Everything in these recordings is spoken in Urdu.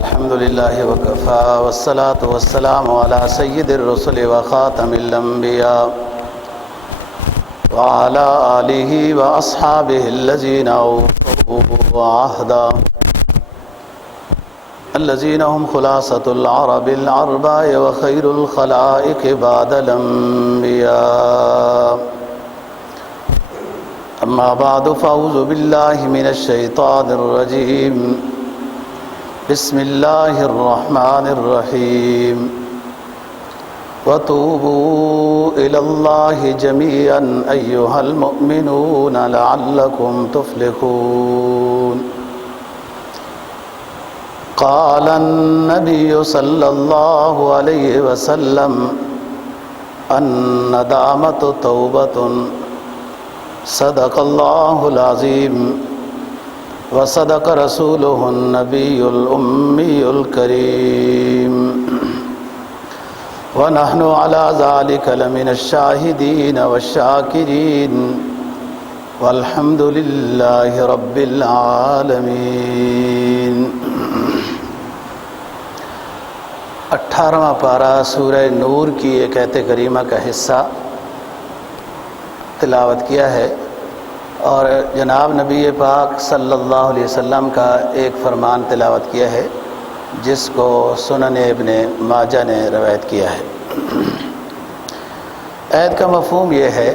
الحمد لله وكفى والصلاة والسلام على سيد الرسل وخاتم الأنبياء وعلى آله وأصحابه الذين أوفوا عهدا الذين هم خلاصة العرب العرباء وخير الخلائق بعد الأنبياء. أما بعد فأعوذ بالله من الشيطان الرجيم. بسم الله الرحمن الرحيم. وتوبوا إلى الله جميعا أيها المؤمنون لعلكم تفلحون. قال النبي صلى الله عليه وسلم الندامة توبة. صدق الله العظيم وصدق رسوله النبي الأمي الكريم ونحن على ذلك لمن الشاهدين والشاكرين والحمد لله رب العالمين. 18واں پارہ سورہ نور کی ایک آیت کریمہ کا حصہ تلاوت کیا ہے اور جناب نبی پاک صلی اللہ علیہ وسلم کا ایک فرمان تلاوت کیا ہے جس کو سنن ابن ماجہ نے روایت کیا ہے. آیت کا مفہوم یہ ہے،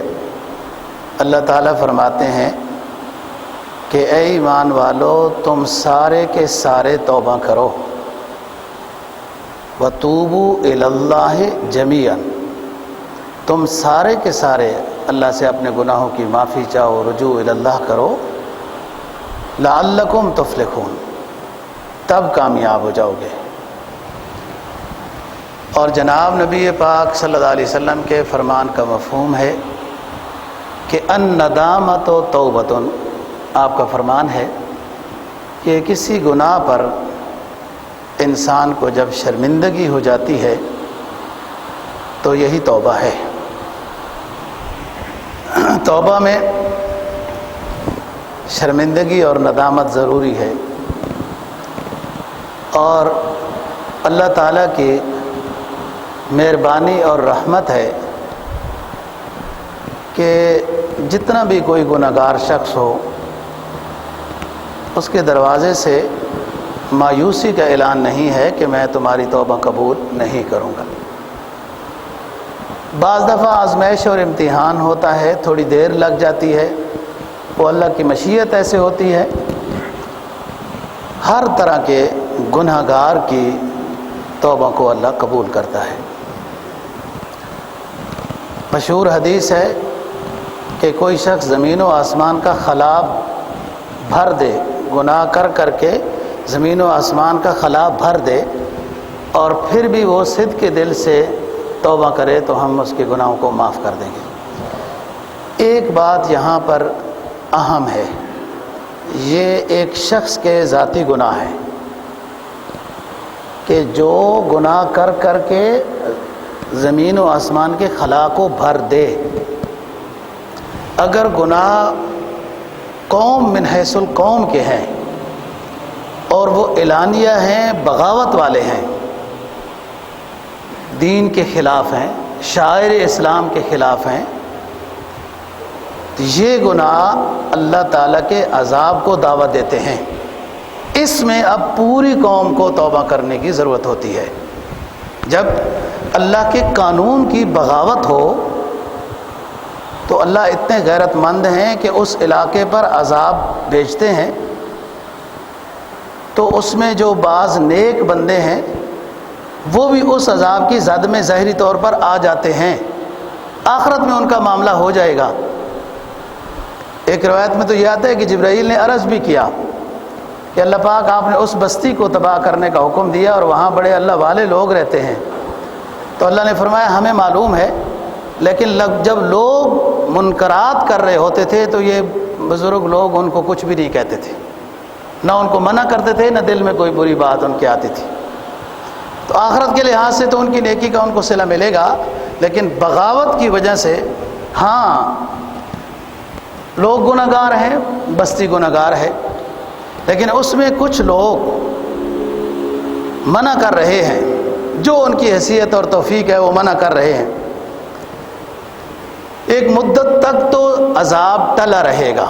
اللہ تعالیٰ فرماتے ہیں کہ اے ایمان والو تم سارے کے سارے توبہ کرو. وَتُوبُوا إِلَى اللَّهِ جَمِيعًا، تم سارے کے سارے اللہ سے اپنے گناہوں کی معافی چاہو، رجوع الی اللہ کرو. لعلکم تفلحون، تب کامیاب ہو جاؤ گے. اور جناب نبی پاک صلی اللہ علیہ وسلم کے فرمان کا مفہوم ہے کہ الندامۃ توبۃ. آپ کا فرمان ہے کہ کسی گناہ پر انسان کو جب شرمندگی ہو جاتی ہے تو یہی توبہ ہے. توبہ میں شرمندگی اور ندامت ضروری ہے، اور اللہ تعالیٰ کی مہربانی اور رحمت ہے کہ جتنا بھی کوئی گناہگار شخص ہو اس کے دروازے سے مایوسی کا اعلان نہیں ہے کہ میں تمہاری توبہ قبول نہیں کروں گا. بعض دفعہ آزمائش اور امتحان ہوتا ہے، تھوڑی دیر لگ جاتی ہے، وہ اللہ کی مشیت ایسے ہوتی ہے. ہر طرح کے گناہگار کی توبہ کو اللہ قبول کرتا ہے. مشہور حدیث ہے کہ کوئی شخص زمین و آسمان کا خلا بھر دے، گناہ کر کر کے زمین و آسمان کا خلا بھر دے اور پھر بھی وہ صدق کے دل سے توبہ کرے تو ہم اس کے گناہوں کو معاف کر دیں گے. ایک بات یہاں پر اہم ہے، یہ ایک شخص کے ذاتی گناہ ہے کہ جو گناہ کر کر کے زمین و آسمان کے خلا کو بھر دے. اگر گناہ قوم من حیث القوم کے ہیں اور وہ اعلانیہ ہیں، بغاوت والے ہیں، دین کے خلاف ہیں، شاعر اسلام کے خلاف ہیں، تو یہ گناہ اللہ تعالیٰ کے عذاب کو دعوت دیتے ہیں. اس میں اب پوری قوم کو توبہ کرنے کی ضرورت ہوتی ہے. جب اللہ کے قانون کی بغاوت ہو تو اللہ اتنے غیرت مند ہیں کہ اس علاقے پر عذاب بھیجتے ہیں، تو اس میں جو بعض نیک بندے ہیں وہ بھی اس عذاب کی زد میں ظاہری طور پر آ جاتے ہیں. آخرت میں ان کا معاملہ ہو جائے گا. ایک روایت میں تو یہ آتا ہے کہ جبرائیل نے عرض بھی کیا کہ اللہ پاک آپ نے اس بستی کو تباہ کرنے کا حکم دیا اور وہاں بڑے اللہ والے لوگ رہتے ہیں. تو اللہ نے فرمایا ہمیں معلوم ہے، لیکن جب لوگ منکرات کر رہے ہوتے تھے تو یہ بزرگ لوگ ان کو کچھ بھی نہیں کہتے تھے، نہ ان کو منع کرتے تھے، نہ دل میں کوئی بری بات ان کے آتی تھی. تو آخرت کے لحاظ سے تو ان کی نیکی کا ان کو صلہ ملے گا، لیکن بغاوت کی وجہ سے ہاں لوگ گناہگار ہیں، بستی گناہگار ہے، لیکن اس میں کچھ لوگ منع کر رہے ہیں، جو ان کی حیثیت اور توفیق ہے وہ منع کر رہے ہیں۔ ایک مدت تک تو عذاب ٹلا رہے گا،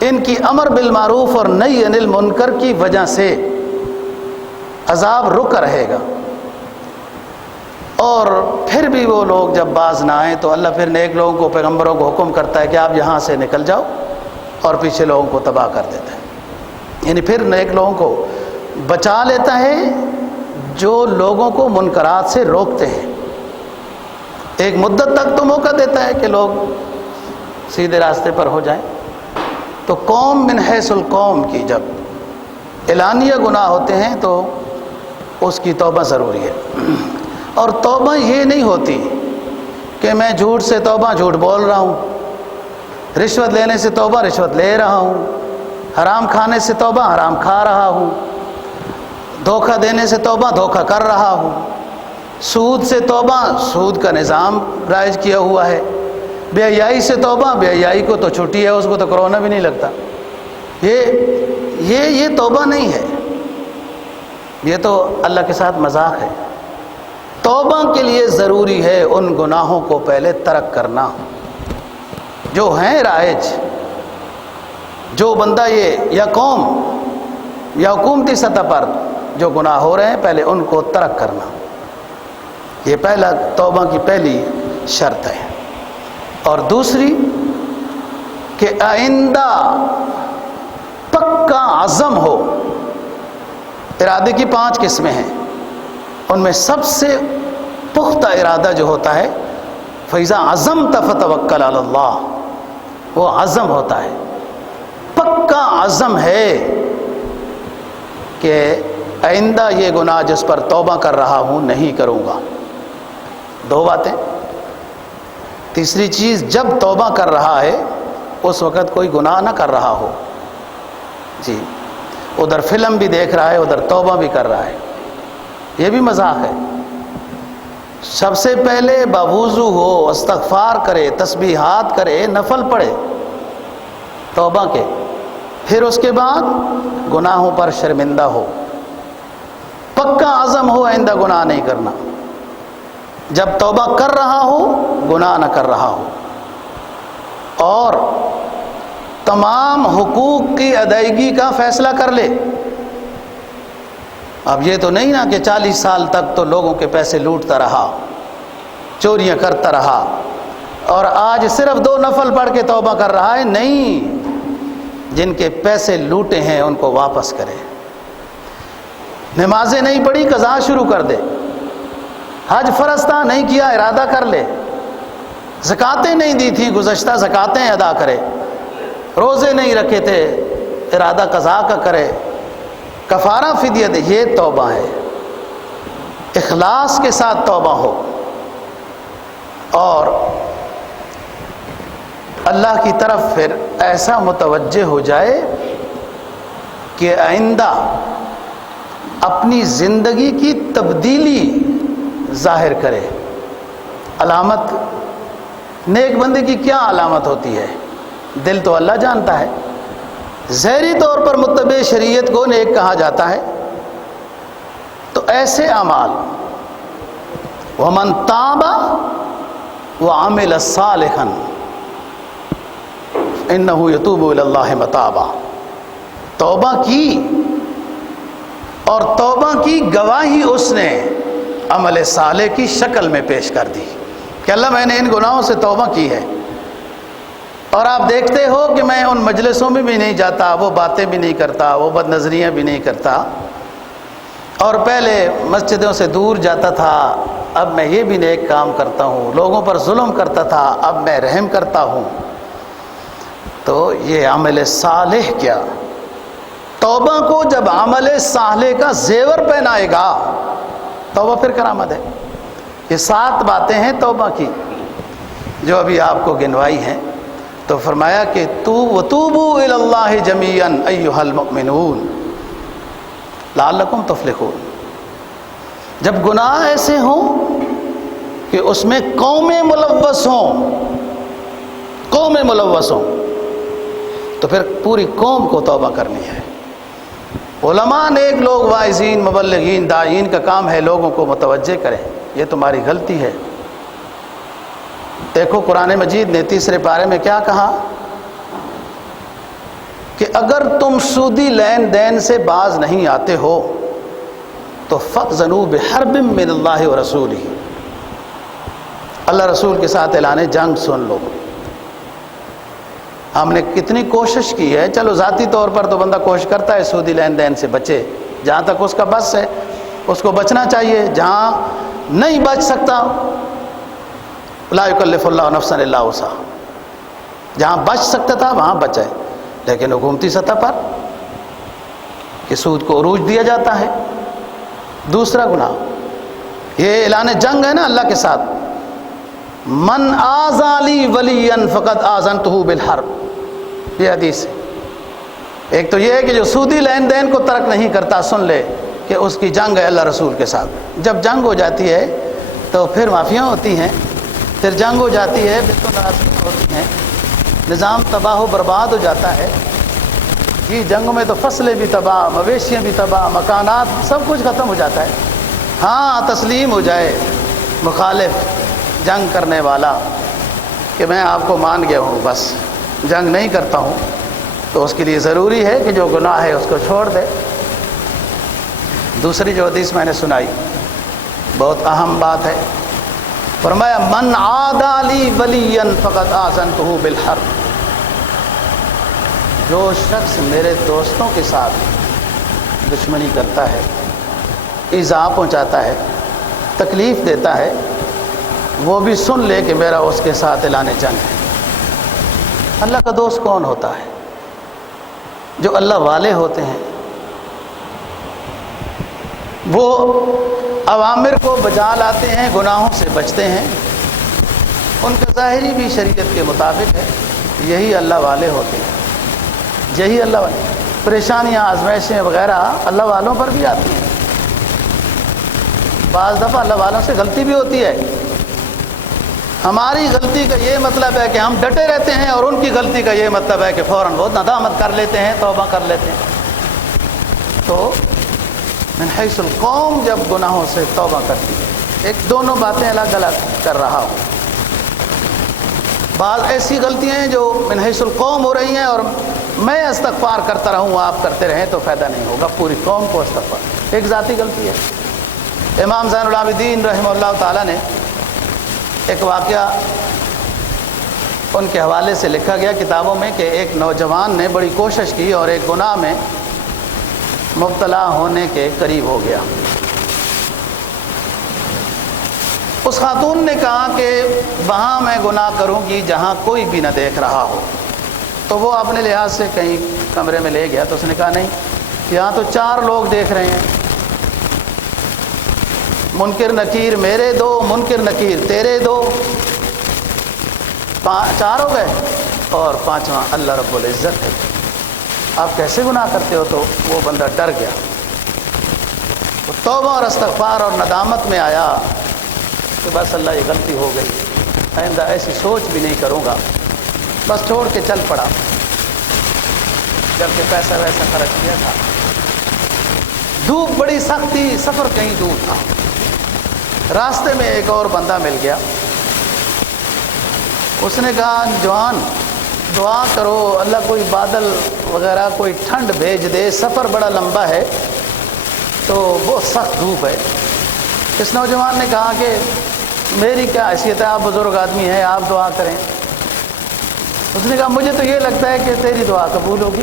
ان کی امر بالمعروف اور نہی عن المنکر کی وجہ سے عذاب رکا رہے گا، اور پھر بھی وہ لوگ جب باز نہ آئیں تو اللہ پھر نیک لوگوں کو، پیغمبروں کو حکم کرتا ہے کہ آپ یہاں سے نکل جاؤ، اور پیچھے لوگوں کو تباہ کر دیتا ہے۔ یعنی پھر نیک لوگوں کو بچا لیتا ہے جو لوگوں کو منکرات سے روکتے ہیں۔ ایک مدت تک تو موقع دیتا ہے کہ لوگ سیدھے راستے پر ہو جائیں۔ تو قوم من حیث القوم کی جب اعلانیہ گناہ ہوتے ہیں تو اس کی توبہ ضروری ہے، اور توبہ یہ نہیں ہوتی کہ میں جھوٹ سے توبہ جھوٹ بول رہا ہوں، رشوت لینے سے توبہ رشوت لے رہا ہوں، حرام کھانے سے توبہ حرام کھا رہا ہوں، دھوکہ دینے سے توبہ دھوکہ کر رہا ہوں، سود سے توبہ سود کا نظام رائج کیا ہوا ہے، بے حیائی سے توبہ، بے حیائی کو تو چھٹی ہے، اس کو تو کرونا بھی نہیں لگتا۔ یہ توبہ نہیں ہے، یہ تو اللہ کے ساتھ مذاق ہے۔ توبہ کے لیے ضروری ہے ان گناہوں کو پہلے ترک کرنا جو ہیں رائج، جو بندہ یہ یا قوم یا حکومتی سطح پر جو گناہ ہو رہے ہیں پہلے ان کو ترک کرنا، یہ پہلا توبہ کی پہلی شرط ہے۔ اور دوسری کہ آئندہ پکا عزم ہو۔ ارادے کی 5 قسمیں ہیں، ان میں سب سے پختہ ارادہ جو ہوتا ہے فَإِذَا عَزَمْتَ فَتَوَكَّلْ عَلَى اللَّهِ، وہ عزم ہوتا ہے، پکا عزم ہے کہ آئندہ یہ گناہ جس پر توبہ کر رہا ہوں نہیں کروں گا۔ 2 باتیں۔ تیسری چیز، جب توبہ کر رہا ہے اس وقت کوئی گناہ نہ کر رہا ہو، جی ادھر فلم بھی دیکھ رہا ہے ادھر توبہ بھی کر رہا ہے، یہ بھی مذاق ہے۔ سب سے پہلے باوضو ہو، استغفار کرے، تسبیحات کرے، نفل پڑھے توبہ کے، پھر اس کے بعد گناہوں پر شرمندہ ہو، پکا عزم ہو آئندہ گناہ نہیں کرنا، جب توبہ کر رہا ہو گناہ نہ کر رہا ہو، اور تمام حقوق کی ادائیگی کا فیصلہ کر لے۔ اب یہ تو نہیں نا کہ 40 سال تک تو لوگوں کے پیسے لوٹتا رہا، چوریاں کرتا رہا، اور آج صرف 2 نفل پڑھ کے توبہ کر رہا ہے، نہیں، جن کے پیسے لوٹے ہیں ان کو واپس کرے۔ نمازیں نہیں پڑھی قضا شروع کر دے، حج فرض تھا نہیں کیا ارادہ کر لے، زکاتیں نہیں دی تھیں گزشتہ زکاتیں ادا کرے، روزے نہیں رکھے تھے ارادہ قضا کا کرے، کفارہ فدیہ دے۔ یہ توبہ ہے، اخلاص کے ساتھ توبہ ہو، اور اللہ کی طرف پھر ایسا متوجہ ہو جائے کہ آئندہ اپنی زندگی کی تبدیلی ظاہر کرے۔ علامت نیک بندے کی کیا علامت ہوتی ہے؟ دل تو اللہ جانتا ہے، ظاہری طور پر متبع شریعت کو نیک کہا جاتا ہے، تو ایسے اعمال وَمَن تَابَ وَعَمِلَ صَالِحًا إِنَّهُ يَتُوبُ إِلَى اللَّهِ مَتَابًا، توبہ کی اور توبہ کی گواہی اس نے عمل صالح کی شکل میں پیش کر دی کہ اللہ میں نے ان گناہوں سے توبہ کی ہے، اور آپ دیکھتے ہو کہ میں ان مجلسوں میں بھی نہیں جاتا، وہ باتیں بھی نہیں کرتا، وہ بد نظریاں بھی نہیں کرتا، اور پہلے مسجدوں سے دور جاتا تھا، اب میں یہ بھی نیک کام کرتا ہوں، لوگوں پر ظلم کرتا تھا اب میں رحم کرتا ہوں۔ تو یہ عمل صالح کیا، توبہ کو جب عمل صالح کا زیور پہنائے گا توبہ پھر کرامت ہے۔ یہ 7 باتیں ہیں توبہ کی جو ابھی آپ کو گنوائی ہیں، تو فرمایا کہ وَتُوبُوا إِلَى اللَّهِ جَمِيعًا أَيُّهَا الْمُؤْمِنُونَ لَعَلَّكُمْ تُفْلِحُونَ۔ جب گناہ ایسے ہوں کہ اس میں قومیں ملوث ہوں تو پھر پوری قوم کو توبہ کرنی ہے۔ علماء نیک لوگ واعظین مبلغین داعین کا کام ہے لوگوں کو متوجہ کریں، یہ تمہاری غلطی ہے۔ دیکھو قرآن مجید نے تیسرے پارے میں کیا کہا کہ اگر تم سودی لین دین سے باز نہیں آتے ہو تو فَأْذَنُوا بِحَرْبٍ مِّنَ اللَّهِ وَرَسُولِهِ، اللہ رسول کے ساتھ اعلان جنگ سن لو۔ ہم نے کتنی کوشش کی ہے، چلو ذاتی طور پر تو بندہ کوشش کرتا ہے سودی لین دین سے بچے، جہاں تک اس کا بس ہے اس کو بچنا چاہیے، جہاں نہیں بچ سکتا لا یکلف اللہ نفسا الا وسعہا، جہاں بچ سکتا تھا وہاں بچے، لیکن حکومتی سطح پر کہ سود کو عروج دیا جاتا ہے۔ دوسرا گناہ یہ اعلان جنگ ہے نا اللہ کے ساتھ، من آذی لی ولیا فقد آذنتہ بالحرب، یہ حدیث ہے۔ ایک تو یہ ہے کہ جو سودی لین دین کو ترک نہیں کرتا سن لے کہ اس کی جنگ ہے اللہ رسول کے ساتھ۔ جب جنگ ہو جاتی ہے تو پھر معافیاں ہوتی ہیں، پھر جنگ ہو جاتی ہے، بت و نوازیاں ہوتی ہیں، نظام تباہ و برباد ہو جاتا ہے۔ یہ جنگوں میں تو فصلیں بھی تباہ، مویشیاں بھی تباہ، مکانات سب کچھ ختم ہو جاتا ہے۔ ہاں تسلیم ہو جائے مخالف جنگ کرنے والا کہ میں آپ کو مان گیا ہوں، بس جنگ نہیں کرتا ہوں، تو اس کے لیے ضروری ہے کہ جو گناہ ہے اس کو چھوڑ دے۔ دوسری جو حدیث میں نے سنائی بہت اہم بات ہے، فرمایا من عادی لی ولیا فقد آذنتہ بالحرب، جو شخص میرے دوستوں کے ساتھ دشمنی کرتا ہے، ایذا پہنچاتا ہے، تکلیف دیتا ہے، وہ بھی سن لے کہ میرا اس کے ساتھ اعلان جنگ ہے۔ اللہ کا دوست کون ہوتا ہے؟ جو اللہ والے ہوتے ہیں، وہ اوامر کو بجا لاتے ہیں، گناہوں سے بچتے ہیں، ان کا ظاہری بھی شریعت کے مطابق ہے، یہی اللہ والے ہوتے ہیں، یہی اللہ والے۔ پریشانیاں آزمائشیں وغیرہ اللہ والوں پر بھی آتی ہیں، بعض دفعہ اللہ والوں سے غلطی بھی ہوتی ہے۔ ہماری غلطی کا یہ مطلب ہے کہ ہم ڈٹے رہتے ہیں، اور ان کی غلطی کا یہ مطلب ہے کہ فوراً وہ ندامت کر لیتے ہیں، توبہ کر لیتے ہیں۔ تو من حیث القوم جب گناہوں سے توبہ کرتی ہے، ایک دونوں باتیں الگ الگ کر رہا ہوں۔ بعض ایسی غلطیاں ہیں جو من حیث القوم ہو رہی ہیں، اور میں استغفار کرتا رہوں آپ کرتے رہیں تو فائدہ نہیں ہوگا، پوری قوم کو استغفار۔ ایک ذاتی غلطی ہے۔ امام زین العابدین رحمہ اللہ تعالیٰ نے ایک واقعہ ان کے حوالے سے لکھا گیا کتابوں میں کہ ایک نوجوان نے بڑی کوشش کی اور ایک گناہ میں مبتلا ہونے کے قریب ہو گیا۔ اس خاتون نے کہا کہ وہاں میں گناہ کروں گی جہاں کوئی بھی نہ دیکھ رہا ہو، تو وہ اپنے لحاظ سے کہیں کمرے میں لے گیا، تو اس نے کہا نہیں، یہاں تو 4 لوگ دیکھ رہے ہیں، منکر نکیر میرے 2، منکر نکیر تیرے 2، 4 ہو گئے، اور 5واں اللہ رب العزت ہے، آپ کیسے گناہ کرتے ہو؟ تو وہ بندہ ڈر گیا، وہ توبہ اور استغفار اور ندامت میں آیا کہ بس اللہ یہ غلطی ہو گئی، آئندہ ایسی سوچ بھی نہیں کروں گا، بس چھوڑ کے چل پڑا، جبکہ پیسہ ویسا خرچ کیا تھا۔ دھوپ بڑی سخت تھی، سفر کہیں دور تھا، راستے میں ایک اور بندہ مل گیا، اس نے کہا جوان دعا کرو اللہ کوئی بادل وغیرہ کوئی ٹھنڈ بھیج دے، سفر بڑا لمبا ہے تو بہت سخت دھوپ ہے۔ اس نوجوان نے کہا کہ میری کیا حیثیت ہے، آپ بزرگ آدمی ہیں، آپ دعا کریں۔ اس نے کہا مجھے تو یہ لگتا ہے کہ تیری دعا قبول ہوگی۔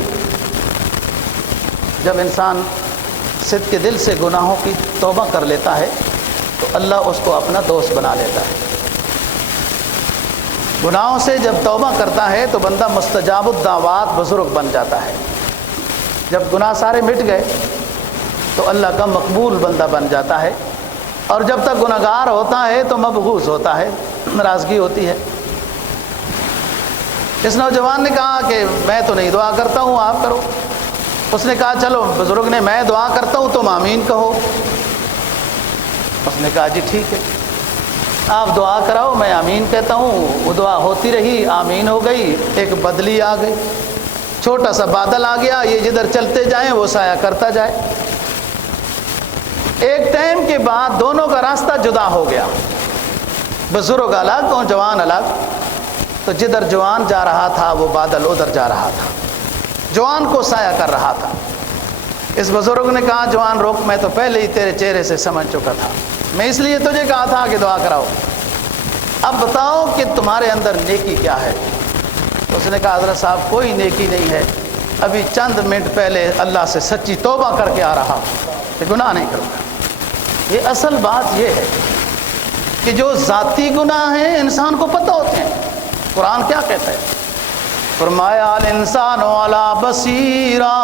جب انسان صدق کے دل سے گناہوں کی توبہ کر لیتا ہے تو اللہ اس کو اپنا دوست بنا لیتا ہے۔ گناہوں سے جب توبہ کرتا ہے تو بندہ مستجاب الدعوات بزرگ بن جاتا ہے۔ جب گناہ سارے مٹ گئے تو اللہ کا مقبول بندہ بن جاتا ہے، اور جب تک گناہگار ہوتا ہے تو مبغوض ہوتا ہے، ناراضگی ہوتی ہے۔ اس نوجوان نے کہا کہ میں تو نہیں دعا کرتا ہوں، آپ کرو۔ اس نے کہا چلو بزرگ نے میں دعا کرتا ہوں تم آمین کہو۔ اس نے کہا جی ٹھیک ہے، آپ دعا کراؤ میں آمین کہتا ہوں۔ وہ دعا ہوتی رہی، آمین ہو گئی، ایک بدلی آ گئی، چھوٹا سا بادل آ گیا، یہ جدھر چلتے جائیں وہ سایہ کرتا جائے۔ ایک ٹائم کے بعد دونوں کا راستہ جدا ہو گیا، بزرگ الگ اور جوان الگ۔ تو جدھر جوان جا رہا تھا وہ بادل ادھر جا رہا تھا، جوان کو سایہ کر رہا تھا۔ اس بزرگ نے کہا جوان روک، میں تو پہلے ہی تیرے چہرے سے سمجھ چکا تھا، میں اس لیے تجھے کہا تھا کہ دعا کراؤ، اب بتاؤ کہ تمہارے اندر نیکی کیا ہے؟ تو اس نے کہا حضرت صاحب کوئی نیکی نہیں ہے، ابھی چند منٹ پہلے اللہ سے سچی توبہ کر کے آ رہا کہ گناہ نہیں کروں گا۔ یہ اصل بات یہ ہے کہ جو ذاتی گناہ ہیں انسان کو پتہ ہوتے ہیں۔ قرآن کیا کہتا ہے؟ فرمایا الانسان علی بصیرہ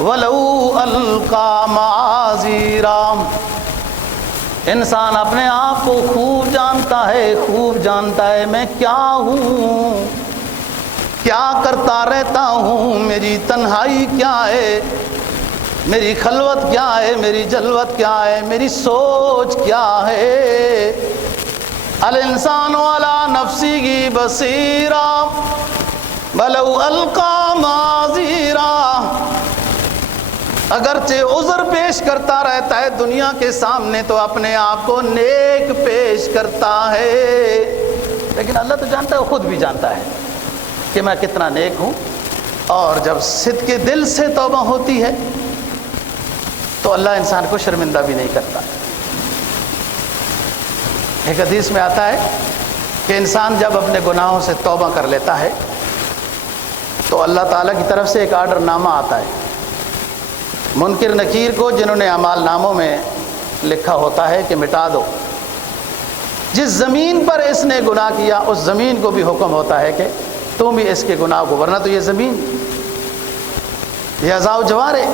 ولو القی معاذیرا، انسان اپنے آپ کو خوب جانتا ہے میں کیا ہوں، کیا کرتا رہتا ہوں، میری تنہائی کیا ہے، میری خلوت کیا ہے، میری جلوت کیا ہے، میری سوچ کیا ہے۔ الانسان علی نفسہ بصیرہ ولو القی معاذیرا، اگرچہ عذر پیش کرتا رہتا ہے دنیا کے سامنے تو اپنے آپ کو نیک پیش کرتا ہے، لیکن اللہ تو جانتا ہے، خود بھی جانتا ہے کہ میں کتنا نیک ہوں۔ اور جب صدق کے دل سے توبہ ہوتی ہے تو اللہ انسان کو شرمندہ بھی نہیں کرتا۔ ایک حدیث میں آتا ہے کہ انسان جب اپنے گناہوں سے توبہ کر لیتا ہے تو اللہ تعالیٰ کی طرف سے ایک آرڈر نامہ آتا ہے، منکر نکیر کو جنہوں نے اعمال ناموں میں لکھا ہوتا ہے کہ مٹا دو۔ جس زمین پر اس نے گناہ کیا اس زمین کو بھی حکم ہوتا ہے کہ تم بھی اس کے گناہ کو، ورنہ تو یہ زمین، یہ اعضاء و جوارے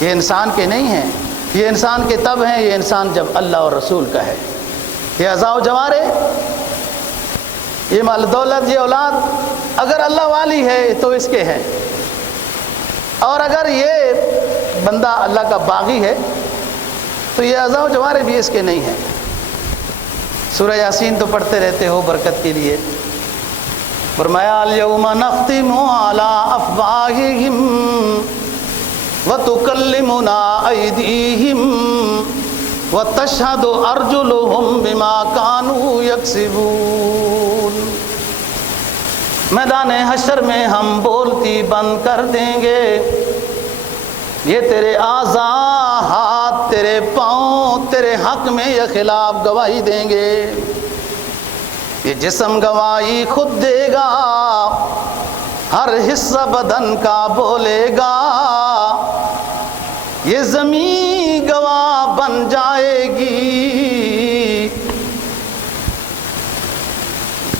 یہ انسان کے نہیں ہیں، یہ انسان کے تب ہیں، یہ انسان جب اللہ اور رسول کا ہے۔ یہ اعضاء و جوارے، یہ مال دولت، یہ اولاد اگر اللہ والی ہے تو اس کے ہے، اور اگر یہ بندہ اللہ کا باغی ہے تو یہ اعضاء و جوارے بھی اس کے نہیں ہیں۔ سورہ یاسین تو پڑھتے رہتے ہو برکت کے لیے۔ فرمایا الیوم نختم علی افواہہم وتکلمنا ایدیہم وتشہد ارجلہم بما کانوا یکسبون، میدان حشر میں ہم بولتی بند کر دیں گے، یہ تیرے اعضاء، ہاتھ، تیرے پاؤں تیرے حق میں یہ خلاف گواہی دیں گے، یہ جسم گواہی خود دے گا، ہر حصہ بدن کا بولے گا، یہ زمین گواہ بن جائے گی،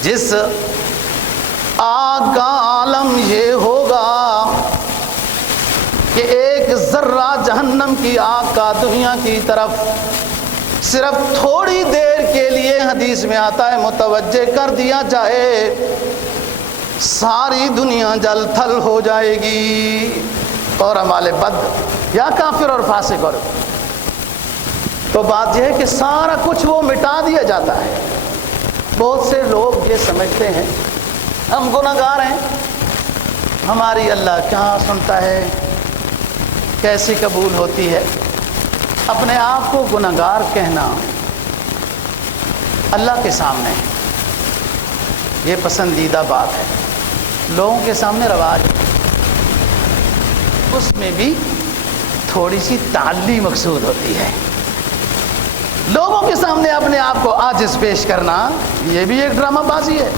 جس آگ کا عالم یہ ہوگا کہ ایک ذرہ جہنم کی آگ کا دنیا کی طرف صرف تھوڑی دیر کے لیے حدیث میں آتا ہے متوجہ کر دیا جائے، ساری دنیا جل تھل ہو جائے گی، اور اعمال بد یا کافر اور فاسق اور تو بات یہ ہے کہ سارا کچھ وہ مٹا دیا جاتا ہے۔ بہت سے لوگ یہ سمجھتے ہیں ہم گناہگار ہیں، ہماری اللہ کہاں سنتا ہے، کیسی قبول ہوتی ہے۔ اپنے آپ کو گناہگار کہنا اللہ کے سامنے یہ پسندیدہ بات ہے، لوگوں کے سامنے رواج، اس میں بھی تھوڑی سی تعلی مقصود ہوتی ہے۔ لوگوں کے سامنے اپنے آپ کو عاجز پیش کرنا یہ بھی ایک ڈرامہ بازی ہے۔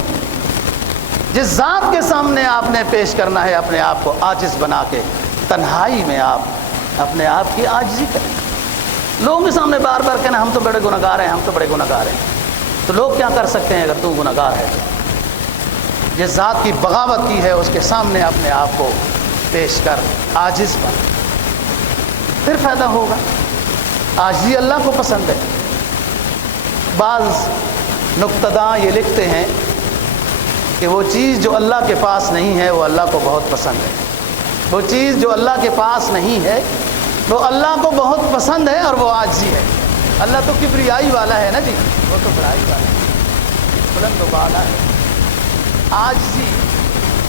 جس ذات کے سامنے آپ نے پیش کرنا ہے اپنے آپ کو عاجز بنا کے، تنہائی میں آپ اپنے آپ کی عاجزی کریں۔ لوگوں کے سامنے بار بار کہنا ہم تو بڑے گناہگار ہیں، ہم تو بڑے گناہگار ہیں، تو لوگ کیا کر سکتے ہیں اگر تو گناہگار ہے؟ جس ذات کی بغاوت کی ہے اس کے سامنے اپنے آپ کو پیش کر، عاجز بن، پھر فائدہ ہوگا۔ عاجزی اللہ کو پسند ہے۔ بعض نقطہ‌داں یہ لکھتے ہیں کہ وہ چیز جو اللہ کے پاس نہیں ہے وہ اللہ کو بہت پسند ہے، وہ چیز جو اللہ کے پاس نہیں ہے وہ اللہ کو بہت پسند ہے، اور وہ عاجزی ہے۔ اللہ تو کبریائی والا ہے نا جی، وہ تو بڑائی والا ہے، بلند و بالا ہے۔ عاجزی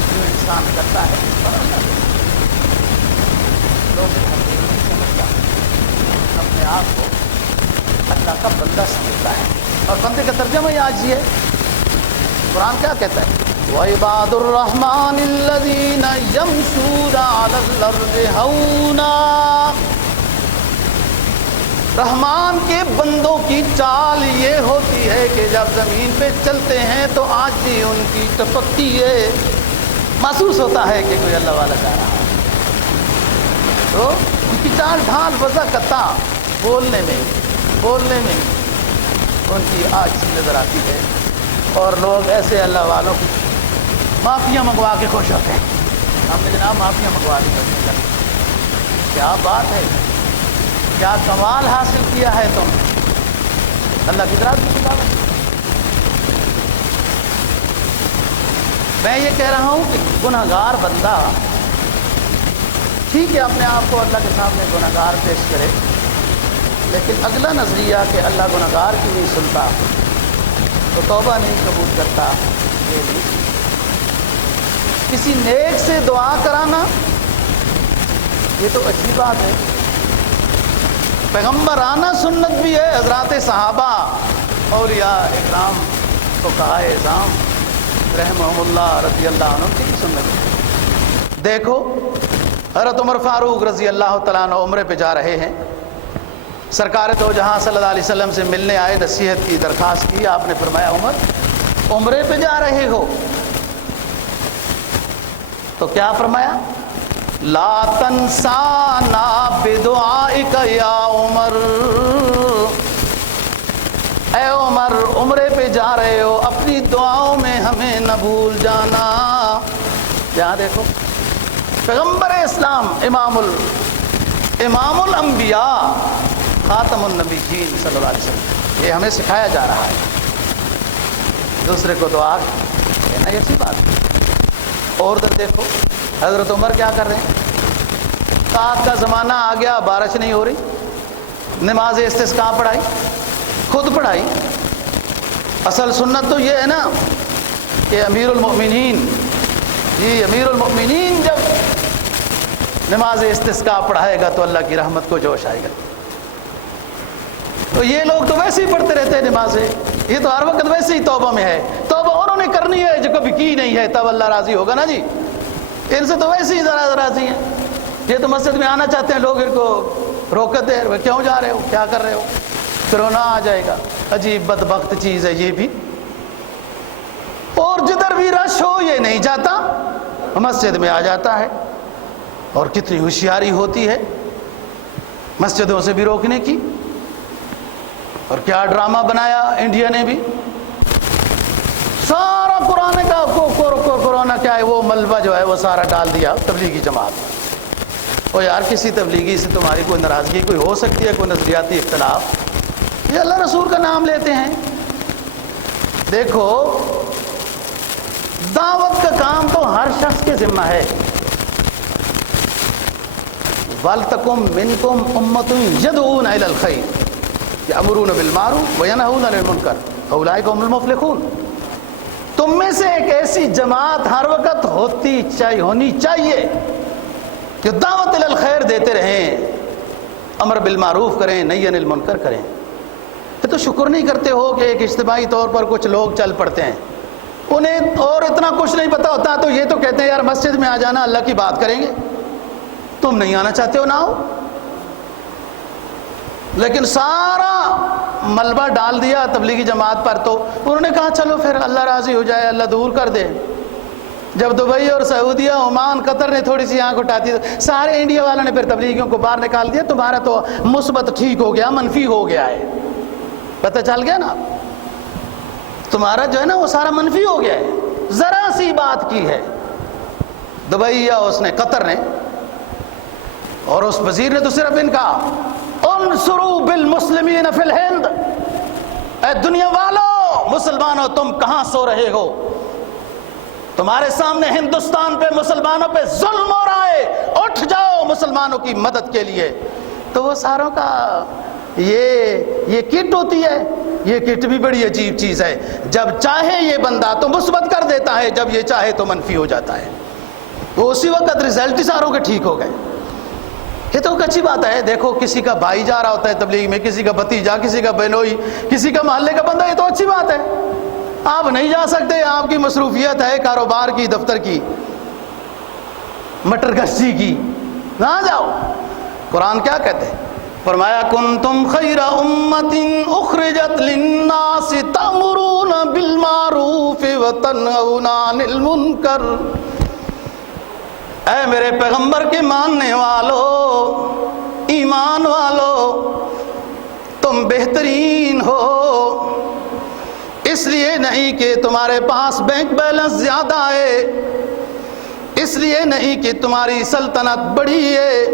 جو احسان کرتا ہے اور اللہ لوگ سمجھتا ہے، اپنے آپ کو اللہ کا بندہ سمجھتا ہے. اور بندے کا ترجمہ یہ آج ہے، قرآن کیا کہتا ہے؟ وَعِبَادُ الرَّحْمَنِ الَّذِينَ يَمْشُونَ عَلَى الْأَرْضِ هَوْنًا. رحمان کے بندوں کی چال یہ ہوتی ہے کہ جب زمین پہ چلتے ہیں تو آج بھی ان کی ٹپکتی ہے، محسوس ہوتا ہے کہ کوئی اللہ والا جا رہا ہے. تو ان کی چال ڈھال وضع قطع بولنے میں ان کی آج نظر آتی ہے. اور لوگ ایسے اللہ والوں کی معافیاں منگوا کے خوش ہوتے ہیں. ہم نے جناب معافیاں منگوا دی کرتے ہیں. کیا بات ہے، کیا کمال حاصل کیا ہے تم اللہ کی طرف کی کتاب. میں یہ کہہ رہا ہوں کہ گنہگار بندہ ٹھیک ہے اپنے آپ کو اللہ کے سامنے گنہگار پیش کرے، لیکن اگلا نظریہ کہ اللہ گنہگار کی نہیں سنتا تو توبہ نہیں قبول کرتا، یہ بھی کسی نیک سے دعا کرانا یہ تو اچھی بات ہے، پیغمبرانہ سنت بھی ہے. حضرات صحابہ اولیاء اکرام فقہائے اعظام رحمہم اللہ رضی اللہ عنہ کی سنت ہے. دیکھو حضرت عمر فاروق رضی اللہ تعالیٰ عنہ عمرے پہ جا رہے ہیں، سرکار دو جہاں صلی اللہ علیہ وسلم سے ملنے آئے، نصیحت کی درخواست کی. آپ نے فرمایا عمر عمرے پہ جا رہے ہو تو کیا فرمایا؟ لا تنسانا بدعائک یا عمر. اے عمر عمرے پہ جا رہے ہو، اپنی دعاؤں میں ہمیں نہ بھول جانا. یہاں دیکھو پیغمبر اسلام امام الانبیاء خاتم النبیین صلی اللہ علیہ وسلم، یہ ہمیں سکھایا جا رہا ہے دوسرے کو دعا کہنا، یہ اچھی بات ہے. اور ادھر دیکھو حضرت عمر کیا کر رہے ہیں؟ طاعت کا زمانہ آ گیا، بارش نہیں ہو رہی، نماز استسقاء پڑھائی، خود پڑھائی. اصل سنت تو یہ ہے نا کہ امیر المؤمنین جب نماز استسقاء پڑھائے گا تو اللہ کی رحمت کو جوش آئے گا. تو یہ لوگ تو ویسے ہی پڑھتے رہتے ہیں نمازیں، یہ تو ہر وقت ویسے ہی توبہ میں ہے. توبہ انہوں نے کرنی ہے جو کبھی کی نہیں ہے، تب اللہ راضی ہوگا نا جی. ان سے تو ویسے ہی ذرا راضی ہیں. یہ تو مسجد میں آنا چاہتے ہیں، لوگ ان کو روکتے ہیں، کیوں جا رہے ہو، کیا کر رہے ہو، کرونا آ جائے گا. عجیب بدبخت چیز ہے یہ بھی. اور جدھر بھی رش ہو یہ نہیں جاتا، مسجد میں آ جاتا ہے. اور کتنی ہوشیاری ہوتی ہے مسجدوں سے بھی روکنے کی. اور کیا ڈرامہ بنایا انڈیا نے بھی، سارا قرآن کا کورونا کیا ہے وہ ملبہ جو ہے وہ سارا ڈال دیا تبلیغی جماعت. اور یار کسی تبلیغی سے تمہاری کوئی ناراضگی کوئی ہو سکتی ہے، کوئی نظریاتی اختلاف، یہ اللہ رسول کا نام لیتے ہیں. دیکھو دعوت کا کام تو ہر شخص کے ذمہ ہے. وَلْتَكُمْ مِنْكُمْ أُمَّةٌ يَدْعُونَ إِلَى الْخَيْرِ يَأْمُرُونَ بِالْمَعْرُوفِ وَيَنْهَوْنَ عَنِ الْمُنكَرِ أُولَئِكَ هُمُ الْمُفْلِحُونَ. تم میں سے ایک ایسی جماعت ہر وقت ہونی چاہیے جو دعوت الی الخیر دیتے رہیں، امر بالمعروف کریں، نہی عن المنکر کریں. تو شکر نہیں کرتے ہو کہ ایک اجتماعی طور پر کچھ لوگ چل پڑتے ہیں، انہیں اور اتنا کچھ نہیں پتہ ہوتا تو یہ تو کہتے ہیں یار مسجد میں آ جانا، اللہ کی بات کریں گے. تم نہیں آنا چاہتے ہو نہ آؤ، لیکن سارا ملبہ ڈال دیا تبلیغی جماعت پر. تو انہوں نے کہا چلو پھر اللہ راضی ہو جائے، اللہ دور کر دے. جب دبئی اور سعودیہ، عمان، قطر نے تھوڑی سی آنکھ اٹھاتی تو سارے انڈیا والوں نے پھر تبلیغیوں کو باہر نکال دیا. تمہارا تو مثبت ٹھیک ہو گیا، منفی ہو گیا ہے. پتہ چل گیا نا، تمہارا جو ہے نا وہ سارا منفی ہو گیا ہے. ذرا سی بات کی ہے دبئی یا اس نے قطر نے، اور اس وزیر نے تو صرف ان کا انصروا بالمسلمین فی الہند، اے دنیا والو مسلمانوں تم کہاں سو رہے ہو، تمہارے سامنے ہندوستان پہ مسلمانوں پہ ظلم ہو رہا ہے، اٹھ جاؤ مسلمانوں کی مدد کے لیے. تو وہ ساروں کا یہ کٹ ہوتی ہے. یہ کٹ بھی بڑی عجیب چیز ہے. جب چاہے یہ بندہ تو مثبت کر دیتا ہے، جب یہ چاہے تو منفی ہو جاتا ہے. تو اسی وقت رزلٹ ہی ساروں کے ٹھیک ہو گئے. یہ تو ایک اچھی بات ہے. دیکھو کسی کا بھائی جا رہا ہوتا ہے تبلیغ میں, کسی کا بھتیجا, کسی کا بہنوئی, کسی کا محلے کا بندہ, یہ تو اچھی بات ہے. آپ نہیں جا سکتے, آپ کی مصروفیت ہے کاروبار کی, دفتر کی, مٹر گشتی کی, نہ جاؤ. قرآن کیا کہتے ہیں؟ فرمایا کنتم خیر امت اخرجت للناس تأمرون بالمعروف وتنہون عن المنکر. اے میرے پیغمبر کے ماننے والو, ایمان والو, تم بہترین ہو. اس لیے نہیں کہ تمہارے پاس بینک بیلنس زیادہ ہے, اس لیے نہیں کہ تمہاری سلطنت بڑی ہے,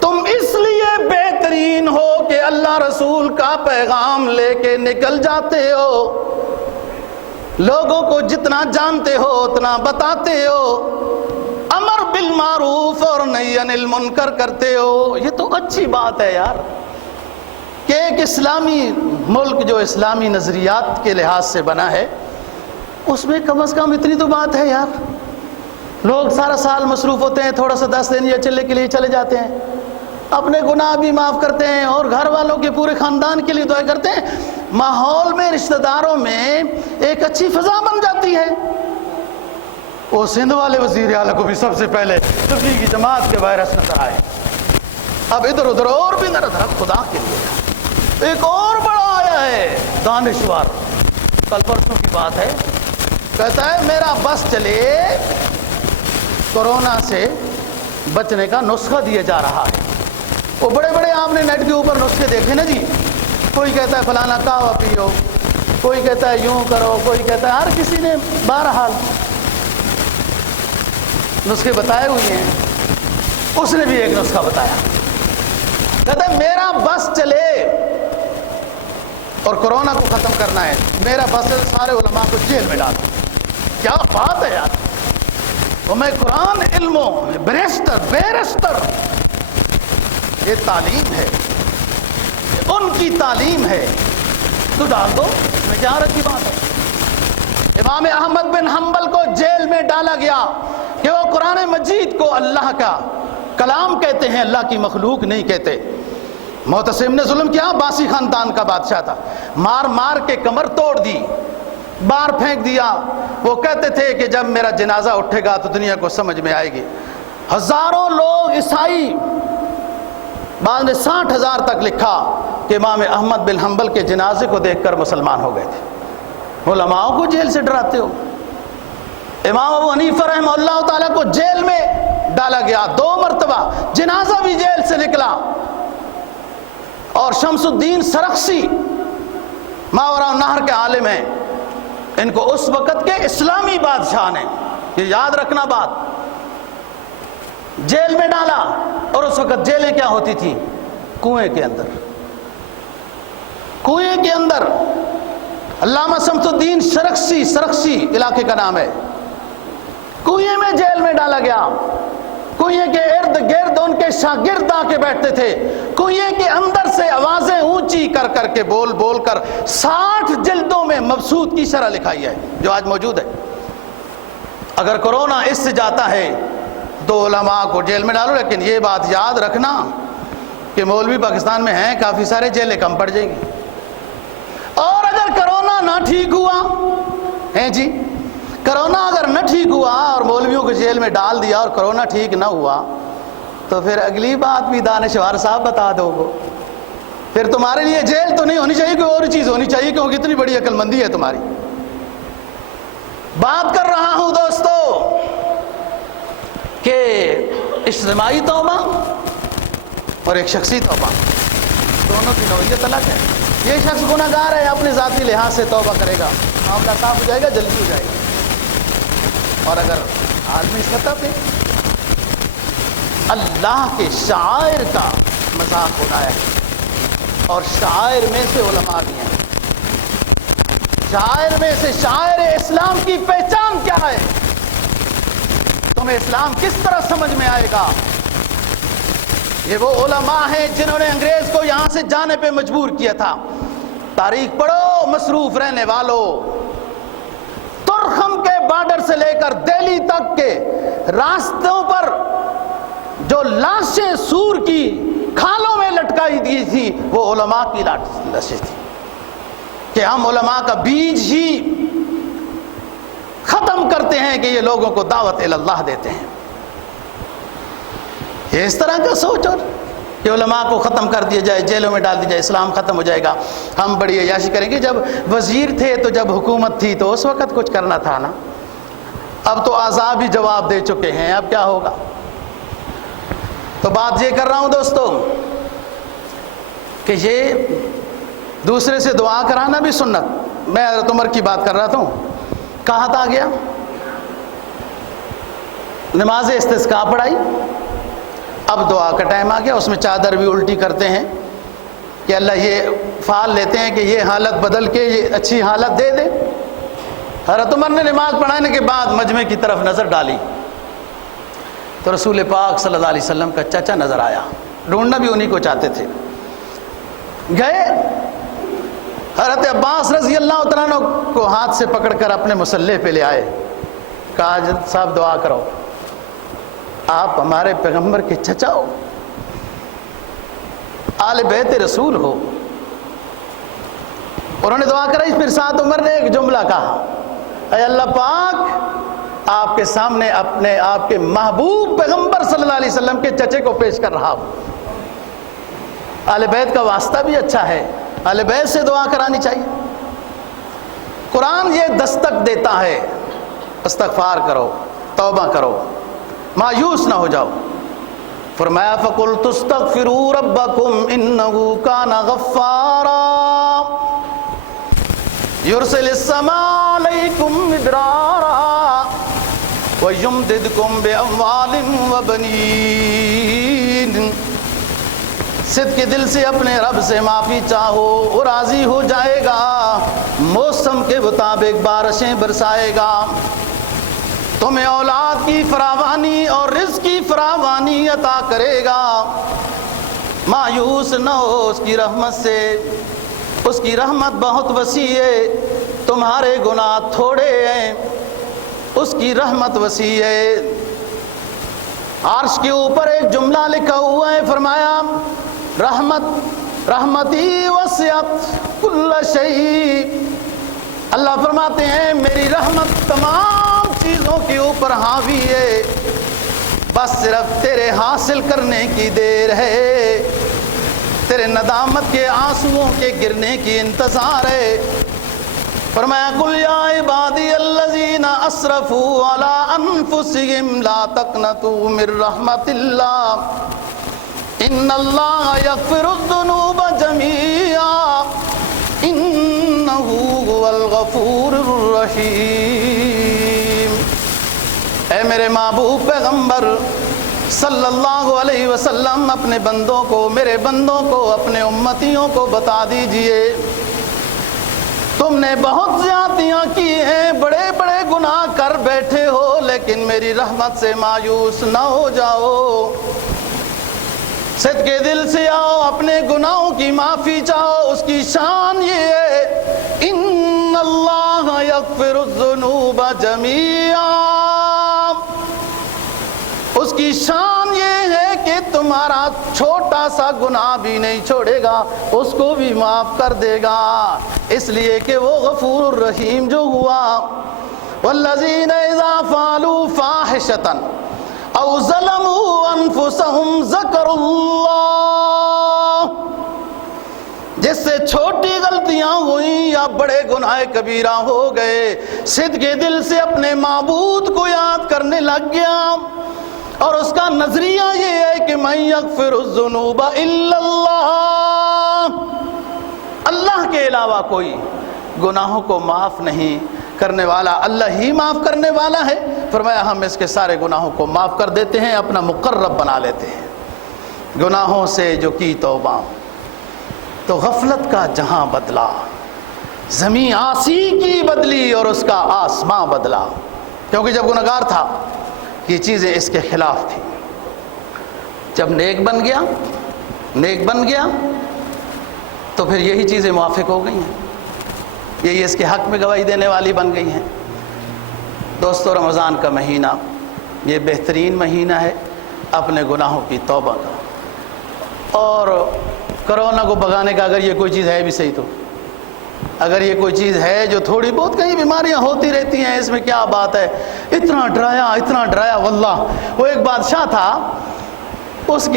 تم اس لیے بہترین ہو کہ اللہ رسول کا پیغام لے کے نکل جاتے ہو, لوگوں کو جتنا جانتے ہو اتنا بتاتے ہو, امر بالمعروف اور نہی عن المنکر کرتے ہو. یہ تو اچھی بات ہے یار کہ ایک اسلامی ملک جو اسلامی نظریات کے لحاظ سے بنا ہے, اس میں کم از کم اتنی تو بات ہے یار. لوگ سارا سال مصروف ہوتے ہیں, تھوڑا سا 10 دن یا چلنے کے لیے چلے جاتے ہیں, اپنے گناہ بھی معاف کرتے ہیں اور گھر والوں کے پورے خاندان کے لیے دعا کرتے ہیں. ماحول میں, رشتہ داروں میں ایک اچھی فضا بن جاتی ہے. وہ سندھ والے وزیر اعلیٰ کو بھی سب سے پہلے تبلیغی جماعت کے وائرس نظر آئے. اب ادھر ادھر اور بھی نظر, خدا کے لیے ایک اور بڑا آیا ہے دانشور, کل پرسوں کی بات ہے, کہتا ہے میرا بس چلے, کورونا سے بچنے کا نسخہ دیا جا رہا ہے. وہ بڑے بڑے آپ نے نیٹ کے اوپر نسخے دیکھے نا جی, کوئی کہتا ہے فلانا قہوہ پیو, کوئی کہتا ہے یوں کرو, کوئی کہتا ہے, ہر کسی نے بہرحال نسخے بتائے ہوئے ہیں. اس نے بھی ایک نسخہ بتایا, کہتا ہے میرا بس چلے اور کورونا کو ختم کرنا ہے, میرا بس چلے سارے علماء کو جیل میں ڈال. کیا بات ہے یار, وہ میں قرآن علموں بیرسٹر, یہ تعلیم ہے, ان کی تعلیم ہے, تو ڈال دو, میں کیا رکھی بات ہے. امام احمد بن حنبل کو جیل میں ڈالا گیا کہ وہ قرآن مجید کو اللہ کا کلام کہتے ہیں, اللہ کی مخلوق نہیں کہتے. معتصم نے ظلم کیا, باسی خاندان کا بادشاہ تھا, مار مار کے کمر توڑ دی, باہر پھینک دیا. وہ کہتے تھے کہ جب میرا جنازہ اٹھے گا تو دنیا کو سمجھ میں آئے گی. ہزاروں لوگ عیسائی, بعد نے 60,000 تک لکھا کہ امام احمد بن حنبل کے جنازے کو دیکھ کر مسلمان ہو گئے تھے. علماء کو جیل سے ڈراتے ہو. امام ابو حنیفہ رحمہ اللہ تعالیٰ کو جیل میں ڈالا گیا 2 مرتبہ, جنازہ بھی جیل سے نکلا. اور شمس الدین سرخسی ماوراء النہر کے عالم ہیں, ان کو اس وقت کے اسلامی بادشاہ نے, یہ یاد رکھنا بات, جیل میں ڈالا. اور اس وقت جیلیں کیا ہوتی تھی؟ کنویں کے اندر, کنویں کے اندر. علامہ شمس الدین سرخسی علاقے کا نام ہے, کنویں میں جیل میں ڈالا گیا. کنویں کے ارد گرد ان کے شاگرد آ کے بیٹھتے تھے, کنویں کے اندر سے آوازیں اونچی کر کر کے بول کر 60 جلدوں میں مبسوط کی شرح لکھائی ہے جو آج موجود ہے. اگر کورونا اس سے جاتا ہے تو علماء کو جیل میں ڈالو, لیکن یہ بات یاد رکھنا کہ مولوی پاکستان میں ہیں کافی سارے, جیلیں کم پڑ جائیں گی. اور اگر کرونا نہ ٹھیک ہوا ہیں جی, کرونا اگر نہ ٹھیک ہوا اور مولویوں کو جیل میں ڈال دیا اور کرونا ٹھیک نہ ہوا, تو پھر اگلی بات بھی دانشور صاحب بتا دو گے. پھر تمہارے لیے جیل تو نہیں ہونی چاہیے, کوئی اور چیز ہونی چاہیے, کیونکہ اتنی بڑی عقل مندی ہے تمہاری. بات کر رہا ہوں دوستو کہ اجتماعی توبہ اور ایک شخصی توبہ, دونوں کی نوعیت الگ ہے. یہ شخص گناہ گار ہے, اپنے ذاتی لحاظ سے توبہ کرے گا, معاملہ صاف ہو جائے گا, جلدی ہو جائے گا. اور اگر عالمی سطح پہ اللہ کے شاعر کا مذاق اڑایا ہے, اور شاعر میں سے علماء بھی ہیں, شاعر میں سے شاعر اسلام کی پہچان کیا ہے, تمہیں اسلام کس طرح سمجھ میں آئے گا. یہ وہ علماء ہیں جنہوں نے انگریز کو یہاں سے جانے پہ مجبور کیا تھا. تاریخ پڑھو مصروف رہنے والوں, ترخم کے بارڈر سے لے کر دہلی تک کے راستوں پر جو لاشیں سور کی کھالوں میں لٹکائی دی تھی وہ علماء کی لاشیں تھی کہ ہم علماء کا بیج ہی ختم کرتے ہیں کہ یہ لوگوں کو دعوت اللہ دیتے ہیں. یہ اس طرح کا سوچ اور کہ علماء کو ختم کر دیا جائے, جیلوں میں ڈال دیا جائے, اسلام ختم ہو جائے گا, ہم بڑی عیاشی کریں گے. جب وزیر تھے تو جب حکومت تھی تو اس وقت کچھ کرنا تھا نا, اب تو احزاب ہی جواب دے چکے ہیں, اب کیا ہوگا. تو بات یہ کر رہا ہوں دوستو کہ یہ دوسرے سے دعا کرانا بھی سنت. میں حضرت عمر کی بات کر رہا تھا, کہاں تھا گیا, نماز استسقاء پڑھائی, اب دعا کا ٹائم آ گیا, اس میں چادر بھی الٹی کرتے ہیں کہ اللہ یہ فعال لیتے ہیں کہ یہ حالت بدل کے یہ اچھی حالت دے دے. حضرت عمر نے نماز پڑھانے کے بعد مجمع کی طرف نظر ڈالی تو رسول پاک صلی اللہ علیہ وسلم کا چچا نظر آیا, ڈھونڈنا بھی انہی کو چاہتے تھے. گئے حضرت عباس رضی اللہ تعالیٰ عنہ کو ہاتھ سے پکڑ کر اپنے مصلی پہ لے آئے, کہا حضرت صاحب دعا کرو, آپ ہمارے پیغمبر کے چچا ہو, آل بیت رسول ہو. انہوں نے دعا کرائی. پھر ساتھ عمر نے ایک جملہ کہا, اے اللہ پاک آپ کے سامنے اپنے آپ کے محبوب پیغمبر صلی اللہ علیہ وسلم کے چچے کو پیش کر رہا ہوں. آل بیت کا واسطہ بھی اچھا ہے, آل بیت سے دعا کرانی چاہیے. قرآن یہ دستک دیتا ہے استغفار کرو, توبہ کرو, مایوس نہ ہو جاؤ. فرمایا فَقُلْتُ اسْتَغْفِرُوا رَبَّكُمْ إِنَّهُ كَانَ غَفَّارًا يُرْسِلِ السَّمَاءَ عَلَيْكُمْ مِدْرَارًا وَيُمْدِدْكُمْ بِأَمْوَالٍ وَبَنِينَ. صدق کے دل سے اپنے رب سے معافی چاہو, وہ راضی ہو جائے گا, موسم کے مطابق بارشیں برسائے گا, تمہیں اولاد کی فراوانی اور رزق کی فراوانی عطا کرے گا. مایوس نہ ہو اس کی رحمت سے, اس کی رحمت بہت وسیع ہے, تمہارے گناہ تھوڑے ہیں, اس کی رحمت وسیع ہے. عرش کے اوپر ایک جملہ لکھا ہوا ہے, فرمایا رحمتی وسعت کل شیء. اللہ فرماتے ہیں میری رحمت تمام چیزوں کے اوپر حاوی ہے, بس صرف تیرے حاصل کرنے کی دیر ہے, تیرے ندامت کے آنسوؤں کے گرنے کی انتظار ہے. فرمایا قل یا عبادی الذین اسرفوا علی انفسہم لا تقنطوا من رحمت اللہ ان اللہ یغفر الذنوب جمیعا انہ هو الغفور الرحیم. اے میرے محبوب پیغمبر صلی اللہ علیہ وسلم اپنے بندوں کو, میرے بندوں کو, اپنے امتیوں کو بتا دیجئے تم نے بہت زیادتیاں کی ہیں, بڑے بڑے گناہ کر بیٹھے ہو, لیکن میری رحمت سے مایوس نہ ہو جاؤ. صدقے دل سے آؤ, اپنے گناہوں کی معافی چاہو. اس کی شان یہ ہے ان اللہ یغفر الذنوب جمیعا, اس کی شان یہ ہے کہ تمہارا چھوٹا سا گناہ بھی نہیں چھوڑے گا, اس کو بھی معاف کر دے گا, اس لیے کہ وہ غفور الرحیم جو ہوا. والذین اذا فعلوا فاحشۃ او ظلموا انفسهم ذکروا اللہ. جس سے چھوٹی غلطیاں ہوئیں یا بڑے گناہ کبیرہ ہو گئے, صدقے دل سے اپنے معبود کو یاد کرنے لگ گیا, اور اس کا نظریہ یہ ہے کہ من یغفر الذنوب الا اللہ, اللہ کے علاوہ کوئی گناہوں کو معاف نہیں کرنے والا, اللہ ہی معاف کرنے والا ہے. فرمایا ہم اس کے سارے گناہوں کو معاف کر دیتے ہیں, اپنا مقرب بنا لیتے ہیں. گناہوں سے جو کی توبہ, تو غفلت کا جہاں بدلا, زمین آسی کی بدلی اور اس کا آسمان بدلا, کیونکہ جب گنہگار تھا یہ چیزیں اس کے خلاف تھیں. جب نیک بن گیا تو پھر یہی چیزیں موافق ہو گئی ہیں, یہی اس کے حق میں گواہی دینے والی بن گئی ہیں. دوستو رمضان کا مہینہ یہ بہترین مہینہ ہے اپنے گناہوں کی توبہ کا، اور کرونا کو بھگانے کا اگر یہ کوئی چیز ہے بھی صحیح تو، اگر یہ کوئی چیز ہے جو تھوڑی بہت کہیں بیماریاں ہوتی رہتی ہیں، اس میں کیا بات ہے، اتنا ڈرایا واللہ۔ وہ ایک بادشاہ تھا، اس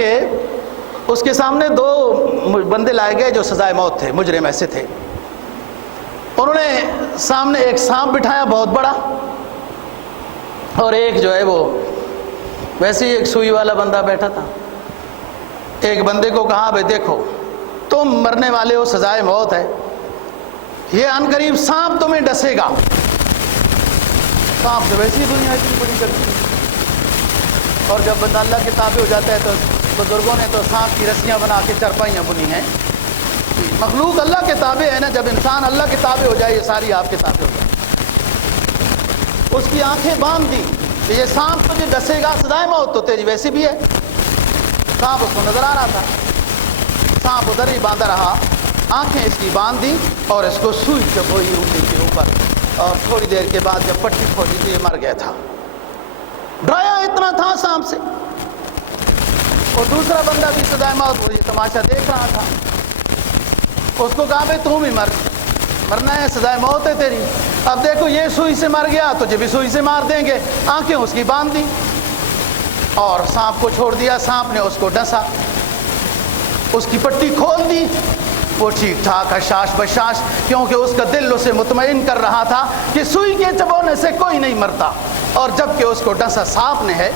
کے سامنے 2 بندے لائے گئے جو سزائے موت تھے، مجرم ایسے تھے۔ انہوں نے سامنے ایک سانپ بٹھایا بہت بڑا، اور ایک جو ہے وہ ویسے ہی ایک سوئی والا بندہ بیٹھا تھا۔ ایک بندے کو کہا بھائی دیکھو تم مرنے والے ہو، سزائے موت ہے، یہ ان قریب سانپ تمہیں ڈسے گا۔ سانپ تو ویسے ہی دنیا اتنی بڑی کرتی ہے، اور جب بندہ اللہ کے تابع ہو جاتا ہے تو بزرگوں نے تو سانپ کی رسیاں بنا کے چرپائیاں بنی ہیں۔ مخلوق اللہ کے تابع ہے نا، جب انسان اللہ کے تابع ہو جائے یہ ساری آپ کے تابع ہو جائے۔ اس کی آنکھیں باندھ دی کہ یہ سانپ تجھے ڈسے گا، سزائے موت تو تیری ویسے بھی ہے۔ سانپ اس کو نظر آ رہا تھا، سانپ ادھر ہی باندھا رہا، آنکھیں اس کی باندھ دی اور اس کو سوئی چبھوئی انگلی کے اوپر، اور تھوڑی دیر کے بعد جب پٹی کھولی تو یہ مر گیا تھا۔ ڈرایا اتنا تھا سانپ سے۔ اور دوسرا بندہ بھی سزائے موت وہ یہ تماشا دیکھ رہا تھا۔ اس کو کہا بھائی تم بھی مرنا ہے، سزائے موت ہے تیری۔ اب دیکھو یہ سوئی سے مر گیا تجھے بھی سوئی سے مار دیں گے۔ آنکھیں اس کی باندھ دی اور سانپ کو چھوڑ دیا۔ سانپ نے اس کو ڈسا، اس کی پٹی کھول دی، وہ ٹھیک ٹھاک حشاش بشاش، کیونکہ اس کا دل اسے مطمئن کر رہا تھا کہ سوئی کے چبونے سے کوئی نہیں مرتا، اور جب کہ اس کو ڈسا سانپ نے ہے۔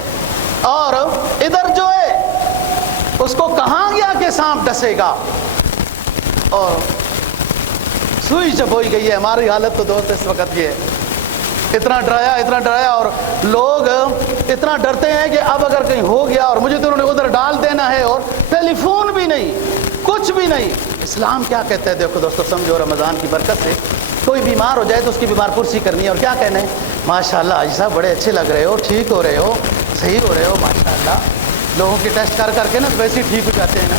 اور ادھر جو ہے اس کو کہا گیا کہ سانپ ڈسے گا اور سوئی چبوئی گئی ہے۔ ہماری حالت تو دوست اس وقت یہ ہے، اتنا ڈرایا، اور لوگ اتنا ڈرتے ہیں کہ اب اگر کہیں ہو گیا اور مجھے تو انہوں نے ادھر ڈال دینا ہے، اور ٹیلی فون بھی نہیں، کچھ بھی نہیں۔ اسلام کیا کہتا ہے دیکھو دوستو، سمجھو، رمضان کی برکت سے کوئی بیمار ہو جائے تو اس کی بیمار پرسی کرنی ہے، اور کیا کہنا ہے، ماشاءاللہ حاجی صاحب بڑے اچھے لگ رہے ہو، ٹھیک ہو رہے ہو، صحیح ہو رہے ہو ماشاءاللہ۔ لوگوں کے ٹیسٹ کر کے نا ویسے ہی ٹھیک ہو جاتے ہیں نا،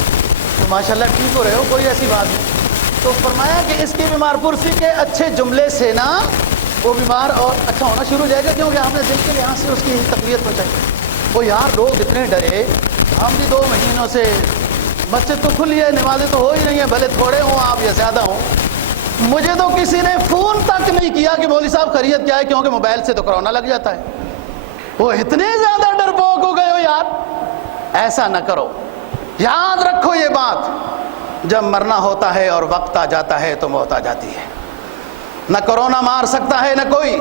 تو ماشاءاللہ ٹھیک ہو رہے ہو، کوئی ایسی بات نہیں۔ تو فرمایا کہ اس کی بیمار پرسی کے اچھے جملے سے نا وہ بیمار اور اچھا ہونا شروع ہو جائے گا، کیونکہ ہم نے دل کے لحاظ سے اس کی تقویت پہنچائی۔ وہ یار لوگ اتنے ڈرے، ہم بھی 2 مہینوں سے مسجد تو کھلی ہے، نمازیں تو ہو ہی نہیں ہیں، بھلے تھوڑے ہوں آپ یا زیادہ ہوں۔ مجھے تو کسی نے فون تک نہیں کیا کہ مولوی صاحب خیریت کیا ہے، کیونکہ موبائل سے تو کرونا لگ جاتا ہے۔ وہ اتنے زیادہ ڈرپوک ہو گئے ہو یار، ایسا نہ کرو۔ یاد رکھو یہ بات، جب مرنا ہوتا ہے اور وقت آ جاتا ہے تو موت آ جاتی ہے، نہ کرونا مار سکتا ہے نہ کوئی۔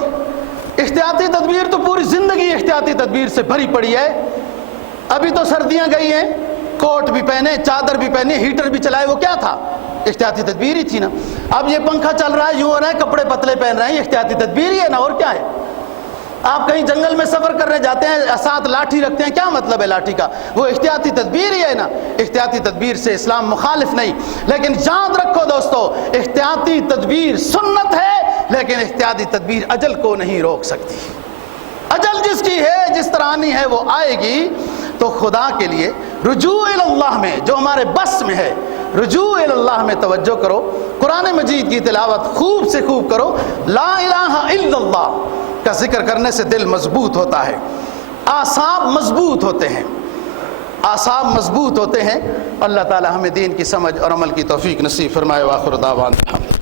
احتیاطی تدبیر تو پوری زندگی احتیاطی تدبیر سے بھری پڑی ہے۔ ابھی تو سردیاں گئی ہیں، کوٹ بھی پہنے، چادر بھی پہنے، ہیٹر بھی چلائے، وہ کیا تھا؟ احتیاطی تدبیر ہی تھی نا۔ اب یہ پنکھا چل رہا ہے، یوں ہو رہا ہے، کپڑے پتلے پہن رہے ہیں، یہ احتیاطی تدبیر ہی ہے نا، اور کیا ہے؟ آپ کہیں جنگل میں سفر کرنے جاتے ہیں، ساتھ لاٹھی رکھتے ہیں، کیا مطلب ہے لاٹھی کا؟ وہ احتیاطی تدبیر ہی ہے نا۔ احتیاطی تدبیر سے اسلام مخالف نہیں، لیکن یاد رکھو دوستو، احتیاطی تدبیر سنت ہے، لیکن احتیاطی تدبیر اجل کو نہیں روک سکتی۔ اجل جس کی ہے، جس طرح آنی ہے وہ آئے گی۔ تو خدا کے لیے رجوع اللہ میں، جو ہمارے بس میں ہے، رجوع اللہ میں توجہ کرو، قرآن مجید کی تلاوت خوب سے خوب کرو، لا الہ الا اللہ کا ذکر کرنے سے دل مضبوط ہوتا ہے، اعصاب مضبوط ہوتے ہیں، اعصاب مضبوط ہوتے ہیں۔ اللہ تعالی ہمیں دین کی سمجھ اور عمل کی توفیق نصیب فرمائے۔ وآخر دعوانا الحمدللہ۔